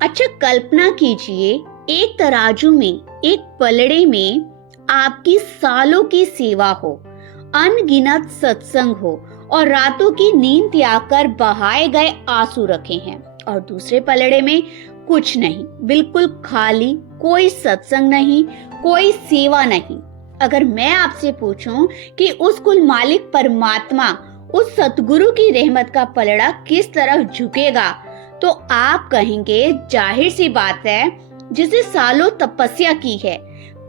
अच्छा कल्पना कीजिए, एक तराजू में, एक पलड़े में आपकी सालों की सेवा हो, अनगिनत सत्संग हो और रातों की नींद त्याग कर बहाए गए आंसू रखे हैं, और दूसरे पलड़े में कुछ नहीं, बिल्कुल खाली, कोई सत्संग नहीं, कोई सेवा नहीं। अगर मैं आपसे पूछूं कि उस कुल मालिक परमात्मा, उस सतगुरु की रहमत का पलड़ा किस तरफ झुकेगा, तो आप कहेंगे जाहिर सी बात है, जिसे सालों तपस्या की है,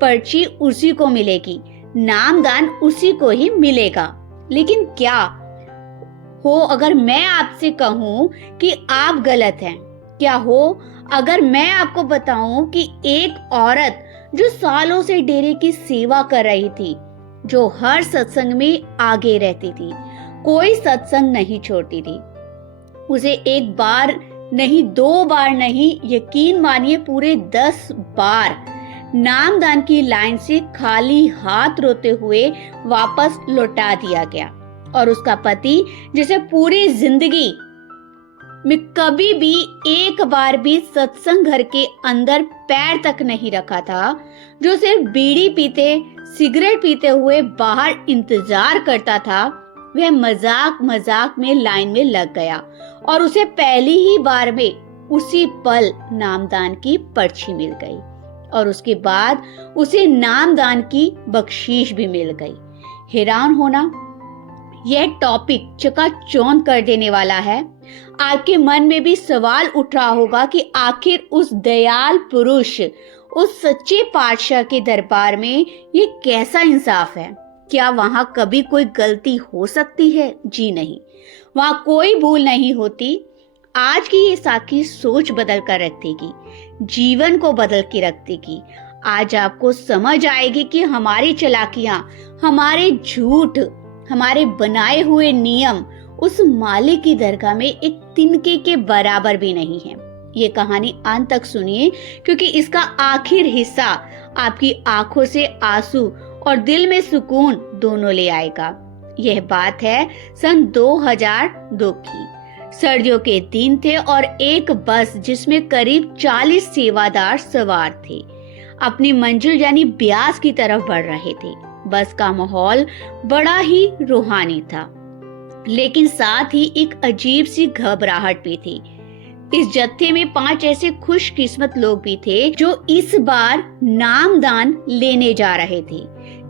पर्ची उसी को मिलेगी, नामदान उसी को ही मिलेगा। लेकिन क्या हो अगर मैं आपसे कहूं कि आप गलत हैं? क्या हो अगर मैं आपको बताऊं कि एक औरत जो सालों से डेरे की सेवा कर रही थी, जो हर सत्संग में आगे रहती थी, कोई सत्संग नहीं छोड़ती थी, उसे एक बार नहीं, 2 बार नहीं, यकीन मानिए पूरे 10 बार नामदान की लाइन से खाली हाथ रोते हुए वापस लौटा दिया गया। और उसका पति, जिसे पूरी जिंदगी में कभी भी एक बार भी सत्संग घर के अंदर पैर तक नहीं रखा था, जो सिर्फ बीड़ी पीते, सिगरेट पीते हुए बाहर इंतजार करता था, वह मजाक मजाक में लाइन में लग गया और उसे पहली ही बार में उसी पल नामदान की पर्ची मिल गई और उसके बाद उसे नामदान की बख्शीश भी मिल गई। हैरान होना, यह टॉपिक चकाचौंध कर देने वाला है। आपके मन में भी सवाल उठ रहा होगा कि आखिर उस दयाल पुरुष, उस सच्चे पातशाह के दरबार में ये कैसा इंसाफ है? क्या वहां कभी कोई गलती हो सकती है? जी नहीं, वहां कोई भूल नहीं होती। आज की ये साखी सोच बदल कर रख देगी, जीवन को बदल के रख देगी। आज आपको समझ आएगी कि हमारी चालाकियां, हमारे झूठ, हमारे बनाए हुए नियम उस मालिक की दरगाह में एक तिनके के बराबर भी नहीं है। ये कहानी अंत तक सुनिए, क्योंकि इसका आखिर हिस्सा आपकी आंखों से आंसू और दिल में सुकून दोनों ले आएगा। यह बात है सन 2002 की। सर्दियों के दिन थे और एक बस जिसमें करीब 40 सेवादार सवार थे, अपनी मंजिल यानी ब्यास की तरफ बढ़ रहे थे। बस का माहौल बड़ा ही रूहानी था, लेकिन साथ ही एक अजीब सी घबराहट भी थी। इस जत्थे में 5 ऐसे खुशकिस्मत लोग भी थे जो इस बार नामदान लेने जा रहे थे।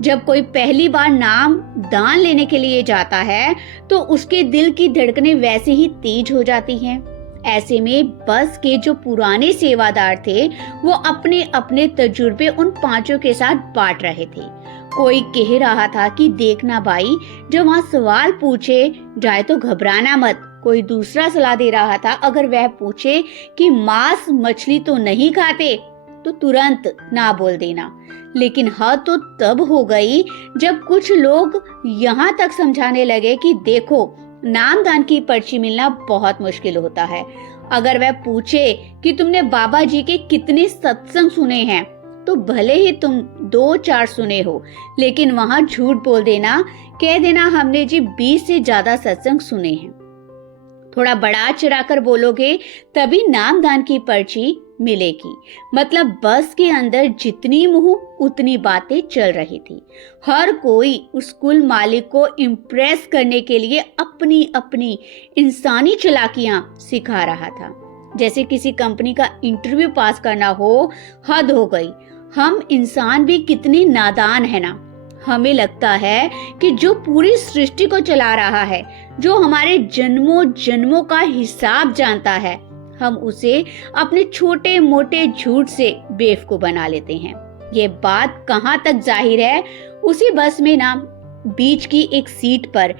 जब कोई पहली बार नाम दान लेने के लिए जाता है तो उसके दिल की धड़कनें वैसे ही तेज हो जाती हैं। ऐसे में बस के जो पुराने सेवादार थे वो अपने अपने तजुर्बे उन 5 के साथ बांट रहे थे। कोई कह रहा था कि देखना भाई, जब वहाँ सवाल पूछे जाए तो घबराना मत। कोई दूसरा सलाह दे रहा था, अगर वह पूछे कि मांस मछली तो नहीं खाते तो तुरंत ना बोल देना। लेकिन हद तो तब हो गई जब कुछ लोग यहाँ तक समझाने लगे कि देखो, नामदान की पर्ची मिलना बहुत मुश्किल होता है। अगर वह पूछे कि तुमने बाबा जी के कितने सत्संग सुने हैं, तो भले ही तुम 2-4 सुने हो, लेकिन वहां झूठ बोल देना, कह देना हमने जी 20 से ज्यादा सत्संग सुने हैं। थोड़ा बढ़ा चढ़ा कर बोलोगे तभी नामदान की पर्ची मिलेगी। मतलब बस के अंदर जितनी मुंह उतनी बातें चल रही थी। हर कोई उस कुल मालिक को इम्प्रेस करने के लिए अपनी अपनी इंसानी चालाकियां सिखा रहा था। जैसे किसी कंपनी का इंटरव्यू पास करना हो, हद हो गई। हम इंसान भी कितने नादान है ना। हमें लगता है कि जो पूरी सृष्टि को चला रहा है, जो हमारे जन्मों जन्मों का हिसाब जानता है, हम उसे अपने छोटे मोटे झूठ से बेवकूफ बना लेते हैं। ये बात कहाँ तक जाहिर है, उसी बस में ना बीच की एक सीट पर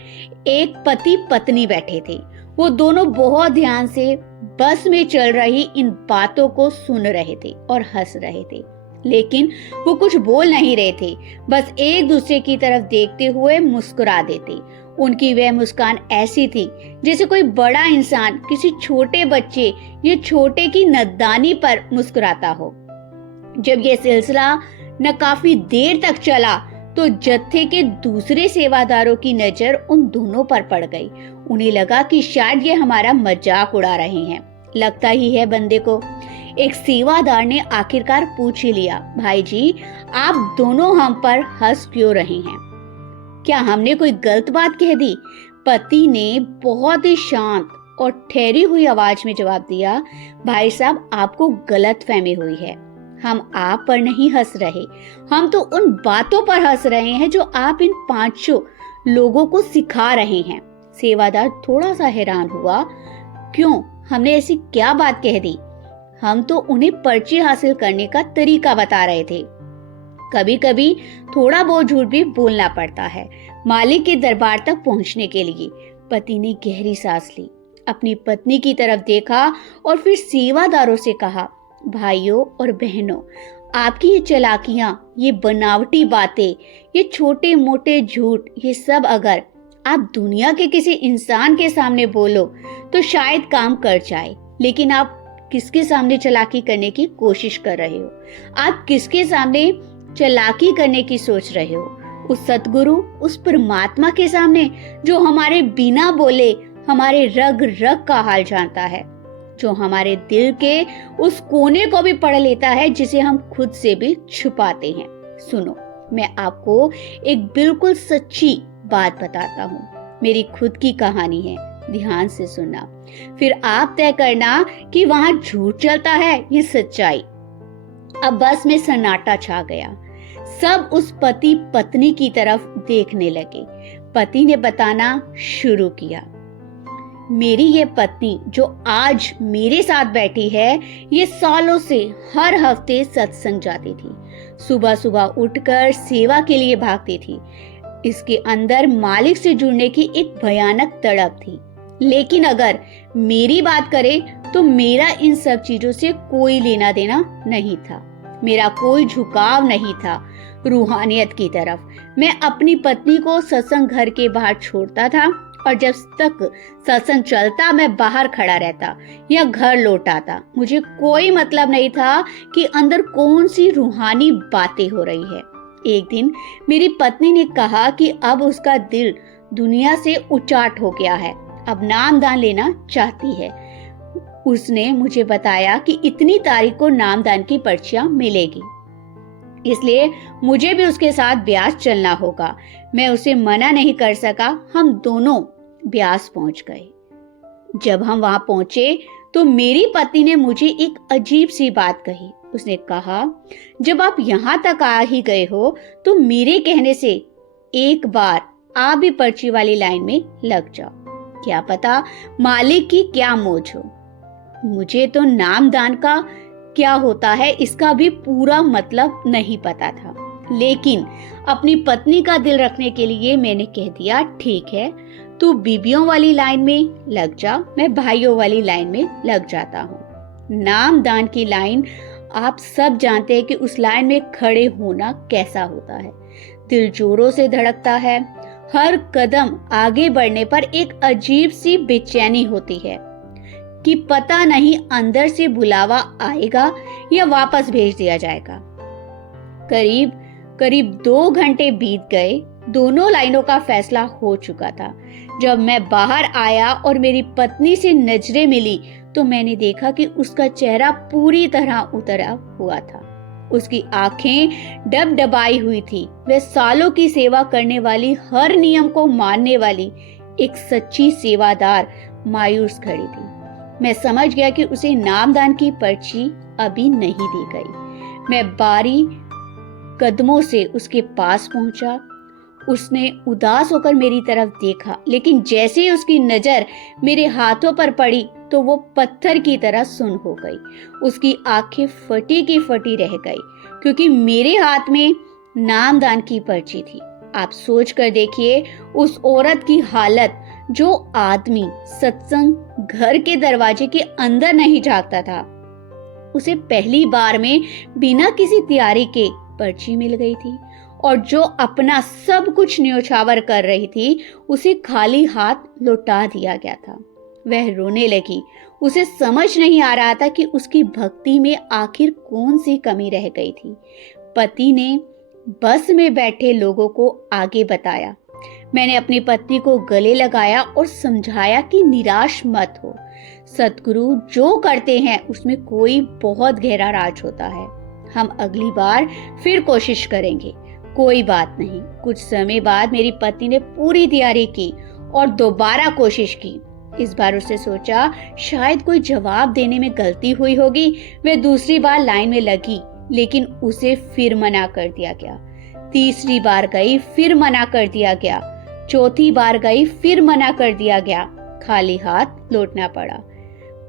एक पति पत्नी बैठे थे। वो दोनों बहुत ध्यान से बस में चल रही इन बातों को सुन रहे थे और हंस रहे थे, लेकिन वो कुछ बोल नहीं रहे थे। बस एक दूसरे की तरफ देखते हुए मुस्कुरा देते। उनकी वह मुस्कान ऐसी थी जैसे कोई बड़ा इंसान किसी छोटे बच्चे या छोटे की नदानी पर मुस्कुराता हो। जब यह सिलसिला न काफी देर तक चला तो जत्थे के दूसरे सेवादारों की नजर उन दोनों पर पड़ गई। उन्हें लगा कि शायद ये हमारा मजाक उड़ा रहे हैं। लगता ही है बंदे को। एक सेवादार ने आखिरकार पूछ ही लिया, भाई जी, आप दोनों हम पर हंस क्यों रहे हैं? क्या हमने कोई गलत बात कह दी? पति ने बहुत ही शांत और ठहरी हुई आवाज में जवाब दिया, भाई साहब, आपको गलतफहमी हुई है। हम आप पर नहीं हंस रहे, हम तो उन बातों पर हंस रहे हैं जो आप इन 500 लोगों को सिखा रहे हैं। सेवादार थोड़ा सा हैरान हुआ, क्यों, हमने ऐसी क्या बात कह दी? हम तो उन्हें पर्ची हासिल करने का तरीका बता रहे थे। कभी कभी थोड़ा बहुत झूठ भी बोलना पड़ता है मालिक के दरबार तक पहुंचने के लिए। पति ने गहरी सांस ली, अपनी पत्नी की तरफ देखा और फिर सेवादारों से कहा, भाइयों और बहनों, आपकी ये चालाकियां, ये बनावटी बातें, ये छोटे मोटे झूठ, ये सब अगर आप दुनिया के किसी इंसान के सामने बोलो तो शायद काम कर जाए, लेकिन आप किसके सामने चालाकी करने की कोशिश कर रहे हो? आप किसके सामने चालाकी करने की सोच रहे हो? उस सतगुरु, उस परमात्मा के सामने जो हमारे बिना बोले हमारे रग रग का हाल जानता है, जो हमारे दिल के उस कोने को भी पढ़ लेता है जिसे हम खुद से भी छुपाते हैं। सुनो, मैं आपको एक बिल्कुल सच्ची बात बताता हूँ। मेरी खुद की कहानी है, ध्यान से सुनना, फिर आप तय करना कि वहां झूठ चलता है या सच्चाई। अब बस में सन्नाटा छा गया। सब उस पति पत्नी की तरफ देखने लगे। पति ने बताना शुरू किया, मेरी ये पत्नी जो आज मेरे साथ बैठी है, ये सालों से हर हफ्ते सत्संग जाती थी। सुबह सुबह उठकर सेवा के लिए भागती थी। इसके अंदर मालिक से जुड़ने की एक भयानक तड़प थी। लेकिन अगर मेरी बात करे तो मेरा इन सब चीजों से कोई लेना देना नहीं था। मेरा कोई झुकाव नहीं था रूहानियत की तरफ। मैं अपनी पत्नी को सत्संग घर के बाहर छोड़ता था और जब तक सत्संग चलता मैं बाहर खड़ा रहता या घर लौट आता। मुझे कोई मतलब नहीं था कि अंदर कौन सी रूहानी बातें हो रही है। एक दिन मेरी पत्नी ने कहा कि अब उसका दिल दुनिया से उचाट हो गया है, अब नामदान लेना चाहती है। उसने मुझे बताया कि इतनी तारीख को नामदान की पर्चियां मिलेगी, इसलिए मुझे भी उसके साथ ब्यास चलना होगा। मैं उसे मना नहीं कर सका। हम दोनों ब्यास पहुंच गए। जब हम वहां पहुंचे तो मेरी पत्नी ने मुझे एक अजीब सी बात कही। उसने कहा, जब आप यहाँ तक आ ही गए हो तो मेरे कहने से एक बार आप भी पर्ची वाली लाइन में लग जाओ। क्या पता मालिक की क्या मौज हो। मुझे तो नामदान का क्या होता है इसका भी पूरा मतलब नहीं पता था, लेकिन अपनी पत्नी का दिल रखने के लिए मैंने कह दिया, ठीक है, तू बीबियों वाली लाइन में लग जा, मैं भाइयों वाली लाइन में लग जाता हूँ। नामदान की लाइन, आप सब जानते हैं कि उस लाइन में खड़े होना कैसा होता है। दिल जोरों से धड़कता है। हर कदम आगे बढ़ने पर एक अजीब सी बेचैनी होती है कि पता नहीं अंदर से बुलावा आएगा या वापस भेज दिया जाएगा। करीब 2 घंटे बीत गए। दोनों लाइनों का फैसला हो चुका था। जब मैं बाहर आया और मेरी पत्नी से नजरें मिली तो मैंने देखा कि उसका चेहरा पूरी तरह उतरा हुआ था। उसकी आंखें डबडबाई हुई थी। वह सालों की सेवा करने वाली, हर नियम को मानने वाली एक सच्ची सेवादार मायूस खड़ी थी। मैं समझ गया कि उसे नामदान की पर्ची अभी नहीं दी गई। मैं बारी कदमों से उसके पास पहुंचा। उसने उदास होकर मेरी तरफ देखा, लेकिन जैसे ही उसकी नजर मेरे हाथों पर पड़ी तो वो पत्थर की तरह सुन्न हो गई। उसकी आंखें फटी की फटी रह गई, क्योंकि मेरे हाथ में नामदान की पर्ची थी। आप सोच कर देखिए उस औरत की हालत, जो आदमी सत्संग घर के दरवाजे के अंदर नहीं झांकता था, उसे पहली बार में बिना किसी तैयारी के पर्ची मिल गई थी, और जो अपना सब कुछ न्योछावर कर रही थी उसे खाली हाथ लौटा दिया गया था। वह रोने लगी। उसे समझ नहीं आ रहा था कि उसकी भक्ति में आखिर कौन सी कमी रह गई थी। पति ने बस में बैठे लोगों को आगे बताया। मैंने अपनी पत्नी को गले लगाया और समझाया कि निराश मत हो, सतगुरु जो करते हैं उसमें कोई बहुत गहरा राज होता है। हम अगली बार फिर कोशिश करेंगे। कोई बात नहीं। कुछ समय बाद मेरी पत्नी ने पूरी तैयारी की और दोबारा कोशिश की। इस बार उसने सोचा शायद कोई जवाब देने में गलती हुई होगी। वह दूसरी बार लाइन में लगी, लेकिन उसे फिर मना कर दिया गया। तीसरी बार गई, फिर मना कर दिया गया। चौथी बार गई, फिर मना कर दिया गया। खाली हाथ लौटना पड़ा।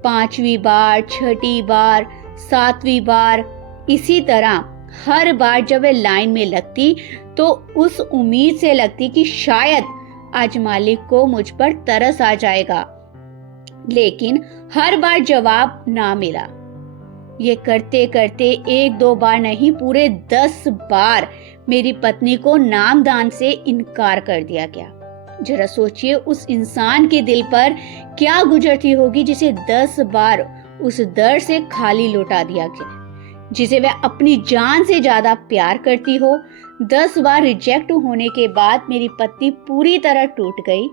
पांचवी बार, छठी बार, सातवीं बार, इसी तरह हर बार जब वह लाइन में लगती तो उस उम्मीद से लगती कि शायद आज मालिक को मुझ पर तरस आ जाएगा, लेकिन हर बार जवाब ना मिला। ये करते करते 1-2 बार नहीं, पूरे 10 बार मेरी पत्नी को नामदान से इनकार कर दिया गया। जरा सोचिए उस इंसान के दिल पर क्या गुजरती होगी जिसे 10 बार उस दर से खाली लौटा दिया गया, जिसे वह अपनी जान से ज्यादा प्यार करती हो। 10 बार रिजेक्ट होने के बाद मेरी पत्नी पूरी तरह टूट गई।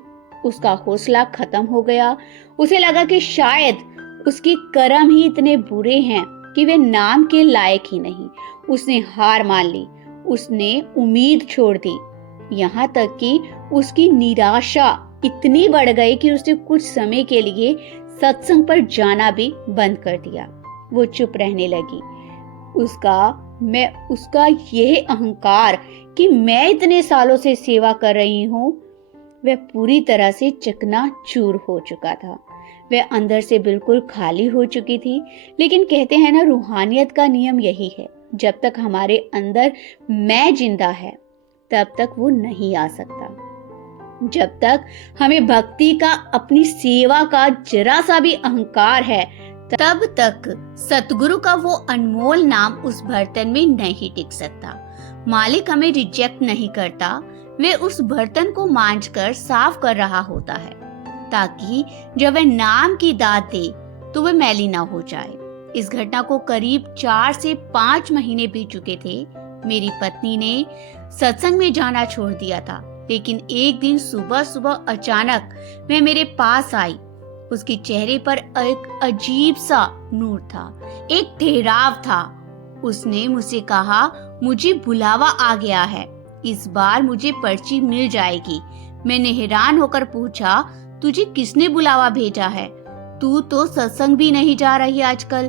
उसका हौसला खत्म हो गया। उसे लगा कि शायद उसके कर्म ही इतने बुरे हैं कि वे नाम के लायक ही नहीं। उसने हार मान ली। उसने उम्मीद छोड़ दी। यहाँ तक कि उसकी निराशा इतनी बढ़ गई कि उसने कुछ समय के लिए सत्संग पर जाना भी बंद कर दिया। वो चुप रहने लगी। उसका यह अहंकार कि मैं इतने सालों से सेवा कर रही हूँ, वह पूरी तरह से चकनाचूर हो चुका था। वह अंदर से बिल्कुल खाली हो चुकी थी। लेकिन कहते हैं ना, रूहानियत का नियम यही है, जब तक हमारे अंदर मैं जिंदा है तब तक वो नहीं आ सकता। जब तक हमें भक्ति का, अपनी सेवा का जरा सा भी अहंकार है, तब तक सतगुरु का वो अनमोल नाम उस बर्तन में नहीं टिक सकता। मालिक हमें रिजेक्ट नहीं करता, वे उस बर्तन को मांजकर साफ कर रहा होता है, ताकि जब वह नाम की दात दे तो वह मैली ना हो जाए। इस घटना को करीब 4 से 5 महीने बीत चुके थे। मेरी पत्नी ने सत्संग में जाना छोड़ दिया था, लेकिन एक दिन सुबह सुबह अचानक वह मेरे पास आई। उसके चेहरे पर एक अजीब सा नूर था, एक ठहराव था। उसने मुझसे कहा, मुझे बुलावा आ गया है, इस बार मुझे पर्ची मिल जाएगी। मैंने हैरान होकर पूछा, तुझे किसने बुलावा भेजा है? तू तो सत्संग भी नहीं जा रही आजकल।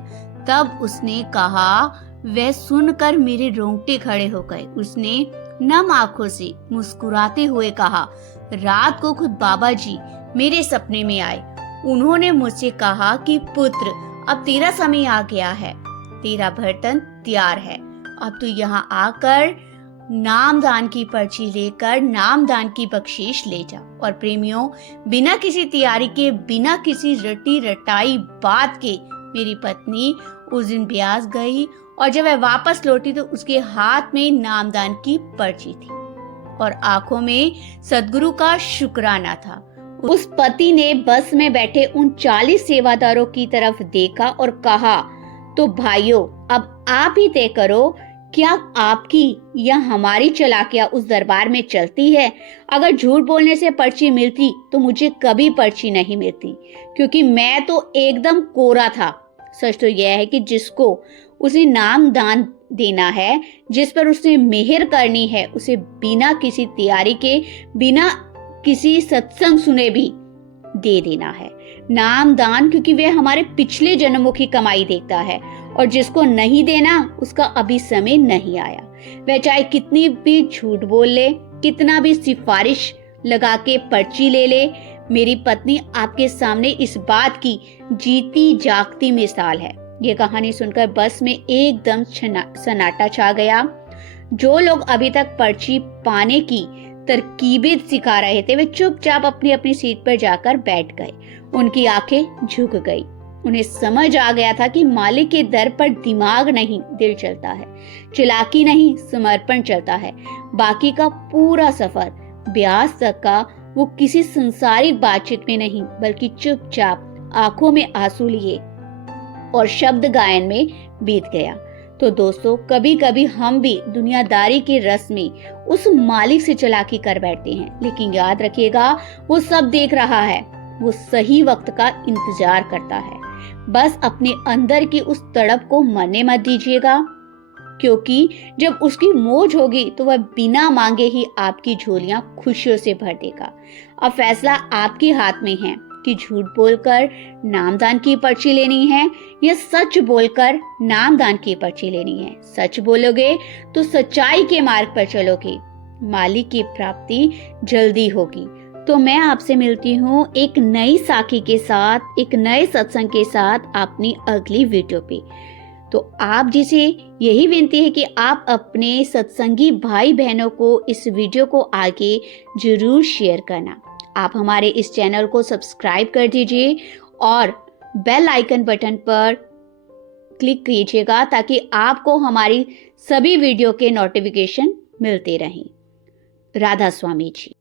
तब उसने कहा, वह सुनकर मेरे रोंगटे खड़े हो गए। उसने नम आंखों से मुस्कुराते हुए कहा, रात को खुद बाबा जी मेरे सपने में आए। उन्होंने मुझसे कहा कि पुत्र, अब तेरा समय आ गया है, तेरा बर्तन तैयार है, अब तू यहाँ आकर नामदान की पर्ची लेकर नामदान की बख्शीश ले जा। और प्रेमियों, बिना किसी तैयारी के, बिना किसी रटी रटाई बात के मेरी पत्नी उस दिन ब्यास गई, और जब वह वापस लौटी तो उसके हाथ में नामदान की पर्ची थी और आंखों में सद्गुरु का शुक्राना था। उस पति ने बस में बैठे उन 40 सेवादारों की तरफ देखा और कहा, तो भाइयों, अब आप ही तय करो, क्या आपकी या हमारी चालाकियां उस दरबार में चलती है? अगर झूठ बोलने से पर्ची मिलती तो मुझे कभी पर्ची नहीं मिलती, क्योंकि मैं तो एकदम कोरा था। सच तो यह है कि जिसको उसे नाम दान देना है, जिस पर उसने मेहर करनी है, उसे बिना किसी तैयारी के, बिना किसी सत्संग सुने भी दे देना है नाम दान, क्योंकि वह हमारे पिछले जन्मों की कमाई देखता है। और जिसको नहीं देना, उसका अभी समय नहीं आया। वह चाहे कितनी भी झूठ बोल ले, कितना भी सिफारिश लगा के पर्ची ले ले। मेरी पत्नी आपके सामने इस बात की जीती जागती मिसाल है। ये कहानी सुनकर बस में एकदम सन्नाटा छा गया। जो लोग अभी तक पर्ची पाने की तरकीबें सिखा रहे थे, वे चुपचाप अपनी अपनी सीट पर जाकर बैठ गए। उनकी आंखें झुक गई। उन्हें समझ आ गया था कि मालिक के दर पर दिमाग नहीं, दिल चलता है, चालाकी नहीं, समर्पण चलता है। बाकी का पूरा सफर ब्यास तक का वो किसी संसारिक बातचीत में नहीं, बल्कि चुपचाप आंखों में आंसू लिए और शब्द गायन में बीत गया। तो दोस्तों, कभी कभी हम भी दुनियादारी के रस में उस मालिक से चालाकी कर बैठते हैं, लेकिन याद रखिएगा, वो सब देख रहा है वो सही वक्त का इंतजार करता है। बस अपने अंदर की उस तड़प को मरने मत दीजिएगा, क्योंकि जब उसकी मौज होगी तो वह बिना मांगे ही आपकी झोलियां खुशियों से भर देगा। अब फैसला आपके हाथ में है कि झूठ बोलकर नामदान की पर्ची लेनी है या सच बोलकर नामदान की पर्ची लेनी है। सच बोलोगे तो सच्चाई के मार्ग पर चलोगे, मालिक की प्राप्ति जल्दी होगी। तो मैं आपसे मिलती हूँ एक नई साखी के साथ, एक नए सत्संग के साथ अपनी अगली वीडियो पे। तो आप जिसे यही विनती है कि आप अपने सत्संगी भाई बहनों को इस वीडियो को आगे जरूर शेयर करना। आप हमारे इस चैनल को सब्सक्राइब कर दीजिए और बेल आइकन बटन पर क्लिक कीजिएगा ताकि आपको हमारी सभी वीडियो के नोटिफिकेशन मिलते रहें। राधा स्वामी जी।